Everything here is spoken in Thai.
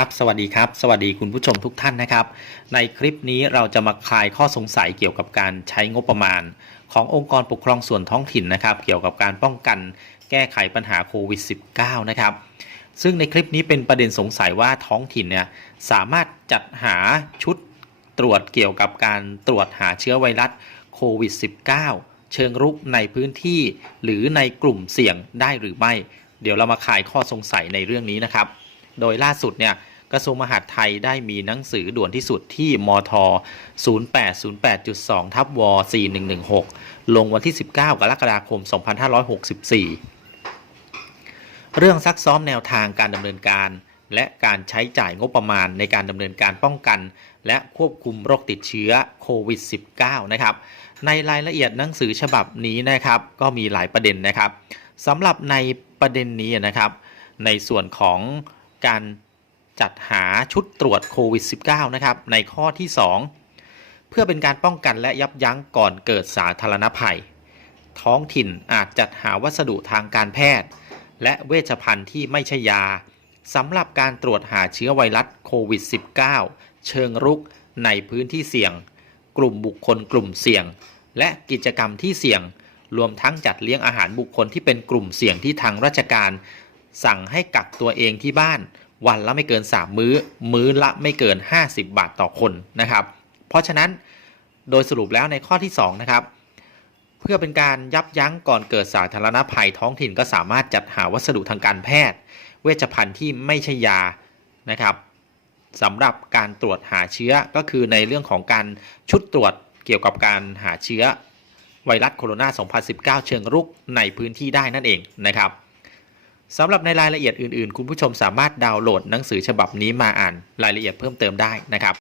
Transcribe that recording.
ครับ สวัสดีครับ สวัสดีคุณผู้ชมทุกท่านนะครับ ในคลิปนี้เราจะมาคลายข้อสงสัยเกี่ยวกับการใช้งบประมาณ ขององค์กรปกครองส่วนท้องถิ่นนะครับ เกี่ยวกับการป้องกันแก้ไขปัญหาโควิด -19 นะครับ ซึ่งในคลิปนี้เป็นประเด็นสงสัยว่าท้องถิ่นเนี่ยสามารถจัดหาชุดตรวจเกี่ยวกับการตรวจหาเชื้อไวรัสโควิด -19 เชิงรุกในพื้นที่ หรือในกลุ่มเสี่ยงได้หรือไม่ เดี๋ยวเรามาคลายข้อสงสัยในเรื่องนี้นะครับโดยล่าสุดเนี่ย กระทรวงมหาดไทยได้มีหนังสือด่วนที่สุดที่มท 0808.2ทับว4116 ลงวันที่ 19 กรกฎาคม 2564 เรื่องซักซ้อมแนวทางการดำเนินการ และการใช้จ่ายงบประมาณในการดำเนินการป้องกัน และควบคุมโรคติดเชื้อโควิด -19 นะครับ ในรายละเอียดหนังสือฉบับนี้นะครับก็มีหลายประเด็นนะครับสำหรับในประเด็นนี้นะครับ ในส่วนของการ จัดหาชุดตรวจโควิด -19 นะครับ ในข้อที่ 2 เพื่อเป็นการป้องกันและยับยั้งก่อนเกิดสาธารณภัย ท้องถิ่นอาจจัดหาวัสดุทางการแพทย์ และเวชภัณฑ์ที่ไม่ใช่ยาสำหรับการตรวจหาเชื้อไวรัสโควิด -19 เชิงรุกในพื้นที่เสี่ยง กลุ่มบุคคลกลุ่มเสี่ยง และกิจกรรมที่เสี่ยง รวมทั้งจัดเลี้ยงอาหารบุคคลที่เป็นกลุ่มเสี่ยงที่ทางราชการ สั่งให้กักตัวเองที่บ้าน วันละไม่เกิน 3 มื้อ มื้อละไม่เกิน 50 บาทต่อคนนะครับ เพราะฉะนั้นโดยสรุปแล้วในข้อที่2นะครับเพื่อเป็นการยับยั้งก่อนเกิดสาธารณภัยท้องถิ่นก็สามารถจัดหาวัสดุทางการแพทย์ เวชภัณฑ์ที่ไม่ใช่ยานะครับสำหรับการตรวจหาเชื้อก็คือในเรื่องของการชุดตรวจเกี่ยวกับการหาเชื้อไวรัสโคโรนา 2019 เชิงรุกในพื้นที่ได้นั่นเองนะครับ สำหรับในรายละเอียดอื่นๆ คุณผู้ชมสามารถดาวน์โหลดหนังสือฉบับนี้มาอ่านรายละเอียดเพิ่มเติมได้นะครับ